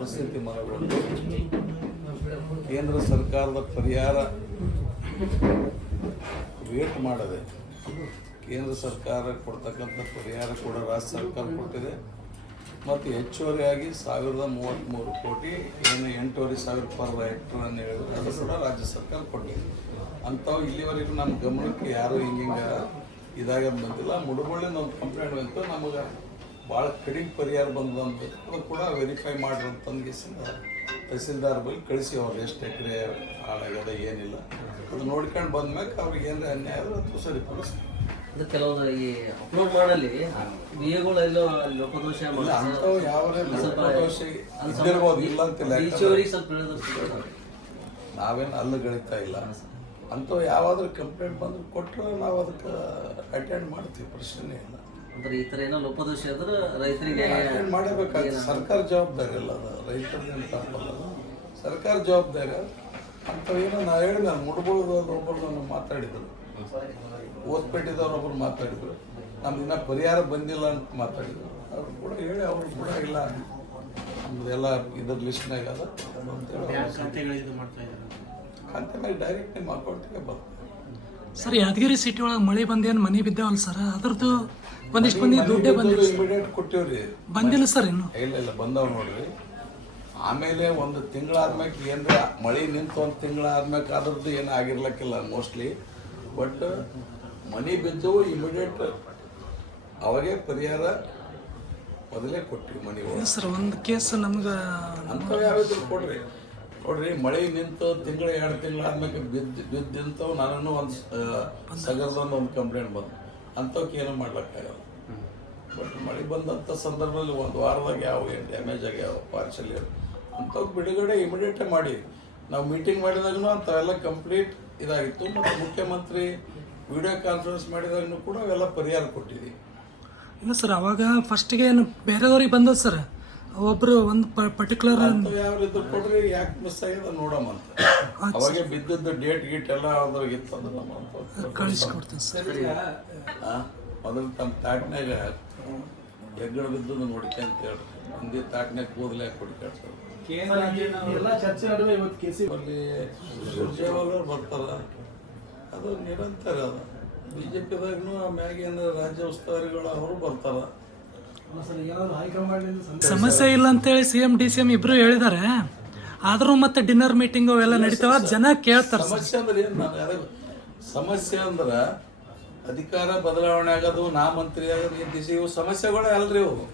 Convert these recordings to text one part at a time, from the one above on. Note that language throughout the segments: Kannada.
ಪರಿಸ್ಥಿತಿ ಮನಗೊಂಡು ಕೇಂದ್ರ ಸರ್ಕಾರದ ಪರಿಹಾರ ವೇಟ್ ಮಾಡದೆ ಕೇಂದ್ರ ಸರ್ಕಾರ ಕೊಡ್ತಕ್ಕಂಥ ಪರಿಹಾರ ಕೂಡ ರಾಜ್ಯ ಸರ್ಕಾರ ಕೊಟ್ಟಿದೆ ಮತ್ತು ಹೆಚ್ಚುವರಿಯಾಗಿ 1033 ಕೋಟಿ ಏನು 8,500 ಪರ್ ಹೆಕ್ಟರ್ ಅನ್ನು ಹೇಳಿದ್ರು ಅದು ಕೂಡ ರಾಜ್ಯ ಸರ್ಕಾರ ಕೊಟ್ಟಿದೆ. ಅಂಥವು ಇಲ್ಲಿವರೆಗೂ ನಮ್ಮ ಗಮನಕ್ಕೆ ಯಾರೂ ಹಿಂಗೆ ಇದಾಗ ಬಂದಿಲ್ಲ. ಮುಡುಬಳ್ಳಿನ ಒಂದು ಕಂಪ್ಲೇಂಟ್ ಬಂತು, ನಮಗೆ ಭಾಳ ಕಡಿಮೆ ಪರಿಹಾರ ಬಂದಂತ ಅದು ಕೂಡ ವೆರಿಫೈ ಮಾಡಿರೋಂತಂದಿಸಿಂದ ತಹಸೀಲ್ದಾರ್ ಬಳಿ ಕಳಿಸಿ ಅವ್ರು ಎಷ್ಟು ಎಕರೆ ಹಾಳಾಗ್ಯದ ಏನಿಲ್ಲ ಅದು ನೋಡ್ಕೊಂಡು ಬಂದ್ಮ್ಯಾಗ ಅವ್ರಿಗೆ ಏನಾರ ಅನ್ಯಾಯ ಆದ್ರೆ ಅದು ಸರಿಪಡಿಸ್ತೀವಿ. ಕೆಲವರು ಈ ಅಪ್ಲೋಡ್ ಮಾಡಲಿ ವಿಎಗಳೆಲ್ಲೋ ಲೋಪದೋಷ ಅಂಥವು ಯಾವೇ ಲೋಪದೋಷ ಇದ್ದಿರ್ಬೋದು, ಇಲ್ಲ ಅಂತಿಲ್ಲ. ನಾವೇನು ಅಲ್ಲಗಳಿತಾ ಇಲ್ಲ. ಅಂಥವು ಯಾವಾದ್ರೂ ಕಂಪ್ಲೇಂಟ್ ಬಂದು ಕೊಟ್ಟರೆ ನಾವು ಅದಕ್ಕೆ ಅಟೆಂಡ್ ಮಾಡ್ತೀವಿ, ಪ್ರಶ್ನೆ ಇಲ್ಲ. ಅಂದ್ರೆ ಈ ಥರ ಏನೋ ಲೋಪದೋಷ ಆದ್ರೆ ರೈತರಿಗೆ ಅಟೆಂಡ್ ಮಾಡಬೇಕಾಗ್ತದೆ. ಸರ್ಕಾರ ಜವಾಬ್ದಾರಿ ಅಲ್ಲ, ಅದು ರೈತರದೇನು ತಪ್ಪಲ್ಲ, ಸರ್ಕಾರ ಜವಾಬ್ದಾರಿ. ಅಂಥವೇನೋ ನಾವು ಹೇಳಿ ನಾನು ಮುಡ್ಬೋದು ಒಬ್ಬರು ನಾನು ಮಾತಾಡಿದ್ರು, ಓದ್ಪೇಟಿದವ್ರೊಬ್ಬರು ಮಾತಾಡಿದ್ರು, ನಮ್ದು ಇನ್ನೂ ಪರಿಹಾರ ಬಂದಿಲ್ಲ ಅಂತ ಮಾತಾಡಿದ್ರು. ಅವ್ರು ಕೂಡ ಹೇಳಿ ಅವರು ಕೂಡ ಇಲ್ಲ ನಮ್ದೆಲ್ಲ ಇದ್ರ ಲಿಸ್ಟ್ನಾಗ ಅದ ಖಾತೆ ಮೇಲೆ ಡೈರೆಕ್ಟ್ ನಿಮ್ಮ ಅಕೌಂಟಿಗೆ ಬರ್ತದೆ. ಸರ್, ಯಾದಗಿರಿ ಸಿಟಿ ಒಳಗೆ ಮಳೆ ಬಂದೇನು ಮನೆ ಬಿದ್ದಾವಲ್ಲ ಸರ್, ಅದ್ರದ್ದು ಒಂದಿಷ್ಟು ಮಂದಿ ದುಡ್ಡೇ ಬಂದಿಲ್ಲ. ಇಮಿಡಿಯೇಟ್ ಕೊಟ್ಟಿವ್ರಿ, ಬಂದಿಲ್ಲ ಸರ್ ಇನ್ನು. ಇಲ್ಲ ಬಂದವ್ ನೋಡ್ರಿ. ಆಮೇಲೆ ಒಂದು ತಿಂಗಳಾದ್ಮ್ಯಾಗ ಏನ್ರ ಮಳೆ ನಿಂತು ಒಂದು ತಿಂಗಳಾದ್ಮ್ಯಾಗ ಅದ್ರದ್ದು ಏನು ಆಗಿರ್ಲಕ್ಕಿಲ್ಲ ಮೋಸ್ಟ್ಲಿ. ಬಟ್ ಮನೆ ಬಿದ್ದು ಇಮಿಡಿಯೇಟ್ ಅವಾಗೇ ಪರಿಹಾರ ಮೊದಲೇ ಕೊಟ್ಟಿವಿ ಮನೆಗಳು. ಸರ್, ಒಂದು ಕೇಸ್ ನಮ್ಗೆ ಅಂಥವು ಯಾವ್ಯಾದ್ರು ಕೊಡ್ರಿ ಮಳೆ ನಿಂತು ತಿಂಗಳು 2 ತಿಂಗಳಾದ್ಮ್ಯಾಗ ಬಿದ್ದಿಂತವು ನಾನು ಒಂದು ಸಗರದೊಂದು ಒಂದು ಕಂಪ್ಲೇಂಟ್ ಬಂದು ಅಂಥವಕ್ಕೆ ಏನೂ ಮಾಡ್ಲಿಕ್ಕಾಗಲ್ಲ. ಬಟ್ ಮಳೆ ಬಂದಂಥ ಸಂದರ್ಭದಲ್ಲಿ ಒಂದು ವಾರದಾಗ ಯಾವ ಏನು ಡ್ಯಾಮೇಜ್ ಆಗ್ಯಾವ ಪಾರ್ಸಲ್ ಅಂಥವ್ಕೆ ಬಿಡುಗಡೆ ಇಮಿಡಿಯೇಟೇ ಮಾಡಿ. ನಾವು ಮೀಟಿಂಗ್ ಮಾಡಿದಾಗೂ ಅಂಥವೆಲ್ಲ ಕಂಪ್ಲೀಟ್ ಇದಾಗಿತ್ತು. ಮತ್ತು ಮುಖ್ಯಮಂತ್ರಿ ವಿಡಿಯೋ ಕಾನ್ಫರೆನ್ಸ್ ಮಾಡಿದಾಗೂ ಕೂಡ ಅವೆಲ್ಲ ಪರಿಹಾರ ಕೊಟ್ಟಿದ್ದೀವಿ. ಇಲ್ಲ ಸರ್, ಅವಾಗ ಫಸ್ಟಿಗೆ ಏನು ಬೇರೆದವ್ರಿಗೆ ಬಂದದ ಸರ್, ಒಬ್ಬರು ಒಂದು ಪರ್ಟಿಕ್ಯುಲರ್ ಯಾವ ರೀತಿ ಕೊಡ್ರಿ, ಯಾಕೆ ಮಿಸ್ ಆಗಿದೆ ನೋಡಮ್ಮ ಅಂತ. ಅವಾಗೆ ಬಿದ್ದದ್ದು ಡೇಟ್ ಗೀಟ್ ಎಲ್ಲ ಅದ್ರಾಗ ಇತ್ತು, ಅದು ನಮ್ಮ ಕಳಿಸ್ಕೊಡ್ತೀನಿ ಸರ್. ಮೊದಲು ತಮ್ಮ ತಾಟ್ನಾಗ ಎಗ್ಗಡ ಬಿದ್ದದ್ದು ನೋಡ್ಕೆ ಅಂತ ಹೇಳ್ರಿ, ಒಂದೇ ತಾಟ್ನಾಗ ಕೂದಲೇ ಕೊಡ್ಕೊಳ್ತಾರೆ. ಅಲ್ಲಿ ಸುರ್ಜೇವಾಲವ್ರು ಬರ್ತಾರ, ಅದು ನಿರಂತರ ಅದು. BJPದಾಗೂ ಮ್ಯಾಗೇನು ರಾಜ್ಯ ಉಸ್ತುವಾರಿಗಳು ಅವರು ಬರ್ತಾರ. ಸಮಸ್ಯೆ ಇಲ್ಲ ಅಂತೇಳಿ CM DCM ಇಬ್ರು ಹೇಳಿದ್ದಾರೆ. ಆದ್ರೂ ಮತ್ತೆ ಡಿನ್ನರ್ ಮೀಟಿಂಗ್ ಅವೆಲ್ಲ ನಡೀತಾವ, ಜನ ಕೇಳ್ತಾರೆ. ಸಮಸ್ಯೆ ಅಂದ್ರೆ ಏನು? ನಾನು ಸಮಸ್ಯೆ ಅಂದ್ರೆ ಅಧಿಕಾರ ಬದಲಾವಣೆ ಆಗೋದು, ನಾ ಮಂತ್ರಿ ಆಗೋದು, ಇವು ಸಮಸ್ಯೆಗಳು ಅಲ್ರಿ. ಇವು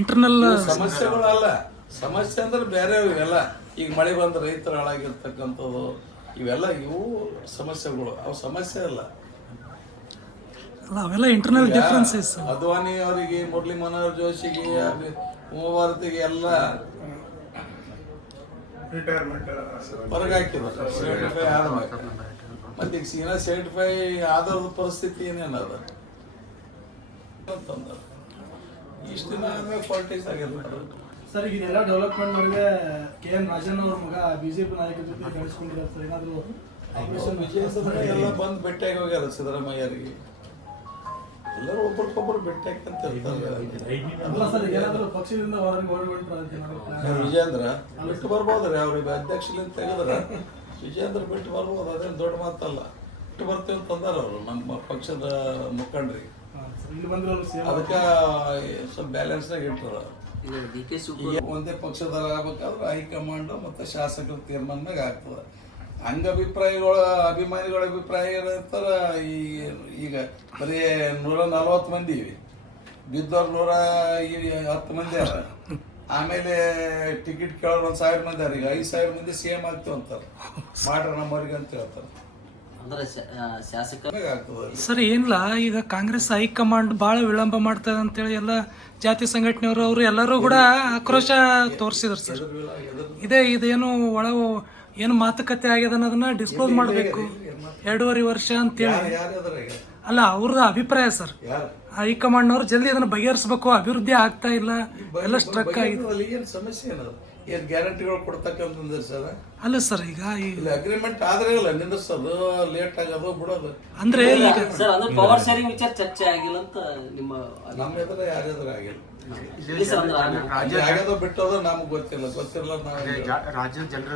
ಇಂಟರ್ನಲ್ ಸಮಸ್ಯೆಗಳು ಅಲ್ಲ. ಸಮಸ್ಯೆ ಅಂದ್ರೆ ಬೇರೆ ಇವೆಲ್ಲ. ಈಗ ಮಳೆ ಬಂದು ರೈತರು ಹಾಳಾಗಿರ್ತಕ್ಕಂಥದ್ದು ಇವೆಲ್ಲ ಇವು ಸಮಸ್ಯೆಗಳು. ಅವು ಸಮಸ್ಯೆ ಅಲ್ಲ, ಅವೆಲ್ಲ ಇಂಟರ್ನಲ್ ಡಿಫರೆನ್ಸಸ್. ಅದ್ವಾನಿ ಅವರಿಗೆ, ಮುರಳಿ ಮನೋಹರ್ ಜೋಶಿಗೆ, ಉಮಾಭಾರತಿಗೆ ಎಲ್ಲ ಹೊರಗಾಕಿದ್ರು ಸರ್ಟಿಫೈ ಆದ್ಮೇಲೆ. ಮತ್ತೆ ಈಗ ಸೀನಾ ಸರ್ಟಿಫೈ ಆದವ್ರ ಪರಿಸ್ಥಿತಿ ಏನೇನದ ಅಂತಂದ್ರೆ ಇಷ್ಟು ದಿನ ಆದ್ಮೇಲೆ ಪಾಲಿಟಿಕ್ಸ್ ಆಗಿರ್ತಾರೆ. ಸರ್, ಇದೆಲ್ಲ ಡೆವಲಪ್ಮೆಂಟ್ ನಡುವೆ KN ರಾಜಣ್ಣ ಅವ್ರ ಮಗ BJP ನಾಯಕರ ಜೊತೆ ಕಳಿಸ್ಕೊಂಡಿದ್ದಾರೆ ಸರ್. ಏನಾದ್ರು ವಿಜಯ ಎಲ್ಲ ಬಂದು ಭೇಟಿಯಾಗಿ ಹೋಗ್ಯಾರ ಸಿದ್ದರಾಮಯ್ಯರಿಗೆ. ಎಲ್ಲರೂ ಒಬ್ಬರಿಗೊಬ್ಬರು ಭೇಟಿಯಾಗಂತ ಏನಾದ್ರು ಪಕ್ಷದಿಂದ ವಿಜೇಂದ್ರ ಬಿಟ್ಟು ಬರ್ಬೋದ್ರಿ. ಅವ್ರಿಗೆ ಅಧ್ಯಕ್ಷಲಿಂದ ತೆಗೆದ್ರ ವಿಜೇಂದ್ರ ಬಿಟ್ಟು ಬರ್ಬೋದು, ಅದೇನು ದೊಡ್ಡ ಮಾತಲ್ಲ. ಬಿಟ್ಟು ಬರ್ತೀವಿ ಅಂತಂದಾರ ಅವರು ನಮ್ಮ ಪಕ್ಷದ ಮುಖಂಡರಿಗೆ. ಅದಕ್ಕೆ ಸ್ವಲ್ಪ ಬ್ಯಾಲೆನ್ಸ್ನಾಗ ಇಟ್ಟರು. ಒಂದೇ ಪಕ್ಷದಲ್ಲಿ ಆಗ್ಬೇಕಾದ್ರೆ ಹೈಕಮಾಂಡ್ ಮತ್ತು ಶಾಸಕರ ತೀರ್ಮಾನ ಮ್ಯಾಗ ಆಗ್ತದೆ. ಅಭಿಮಾನಿಗಳ ಅಭಿಪ್ರಾಯ ಏನಂತಾರ, ಈಗ ಬರೀ 140 ಮಂದಿ ಇವಿ, ಬಿದ್ದವ್ರು 110 ಮಂದಿ ಅದ. ಆಮೇಲೆ ಟಿಕೆಟ್ ಕೇಳೋರು 1,000 ಮಂದಿ ಅದ. ಈಗ 5,000 ಮಂದಿ CM ಆಗ್ತೀವಿ ಅಂತಾರೆ, ಮಾಡ್ರ ನಮ್ಮವ್ರಿಗೆ ಅಂತ ಹೇಳ್ತಾರೆ. ಸರ್, ಏನಿಲ್ಲ, ಈಗ ಕಾಂಗ್ರೆಸ್ ಹೈಕಮಾಂಡ್ ಭಾಳ ವಿಳಂಬ ಮಾಡ್ತದೆ ಅಂತೇಳಿ ಎಲ್ಲ ಜಾತಿ ಸಂಘಟನೆಯವರು ಅವರು ಎಲ್ಲರೂ ಕೂಡ ಆಕ್ರೋಶ ತೋರಿಸಿದ್ರು ಸರ್. ಇದೇನು ಏನು ಮಾತುಕತೆ ಆಗ್ಯದ ಅನ್ನೋದನ್ನ ಡಿಸ್ಕ್ಲೋಸ್ ಮಾಡಬೇಕು 2.5 ವರ್ಷ ಅಂತೇಳಿ. ಅಲ್ಲ, ಅವ್ರದ್ದು ಅಭಿಪ್ರಾಯ ಸರ್. ಹೈಕಮಾಂಡ್ನವ್ರು ಜಲ್ದಿ ಅದನ್ನ ಬಗೆಹರಿಸಬೇಕು, ಅಭಿವೃದ್ಧಿ ಆಗ್ತಾ ಇಲ್ಲ, ಎಲ್ಲ ಸ್ಟ್ರಕ್ ಆಗಿದೆ. ಸಮಸ್ಯೆ ಏನು ಗ್ಯಾರಂಟಿಗಳು ಕೊಡ್ತಕ್ಕಂತಂದ್ರೆ ಸರ್? ಅಲ್ಲ ಸರ್, ಈಗ ಅಗ್ರಿಮೆಂಟ್ ಆದ್ರೆ ಇಲ್ಲ ನಿಂದಿಸೋದು, ಲೇಟ್ ಆಗೋದು ಬಿಡೋದು. ಅಂದ್ರೆ ಈಗ ಪವರ್ ಶೇರಿಂಗ್ ವಿಚಾರ ಚರ್ಚೆ ಆಗಿಲ್ಲ ಅಂತ ನಿಮ್ಮ ನಮ್ಮ ಎದುರು ಯಾರ ಎದುರು ಆಗಿಲ್ಲ. ಇಲ್ಲಿ ಸರ್ ಅಂದ್ರೆ ಅಲ್ಲಿ ಆಗ್ಯದೋ ಬಿಟ್ಟೋದು ನಮ್ಗೆ ಗೊತ್ತಿಲ್ಲ ನಾವು ರಾಜ್ಯದ ಜನರ